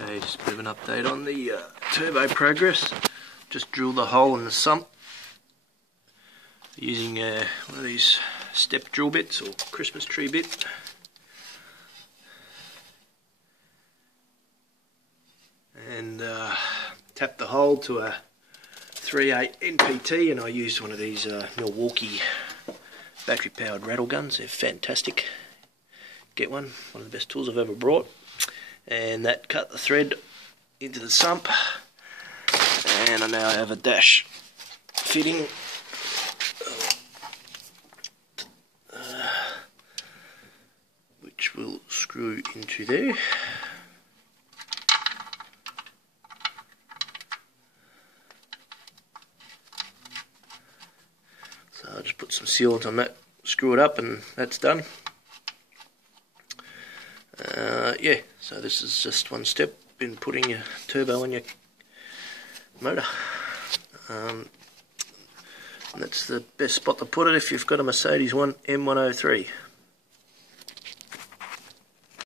Okay, just a bit of an update on the turbo progress. Just drilled the hole in the sump using one of these step drill bits or Christmas tree bit. And tapped the hole to a 3.8 NPT, and I used one of these Milwaukee battery powered rattle guns. They're fantastic. Get one of the best tools I've ever brought. And that cut the thread into the sump, and I now have a dash fitting which will screw into there. So I'll just put some sealant on that, screw it up, and that's done. Yeah, so this is just one step in putting your turbo on your motor. And that's the best spot to put it if you've got a Mercedes M103.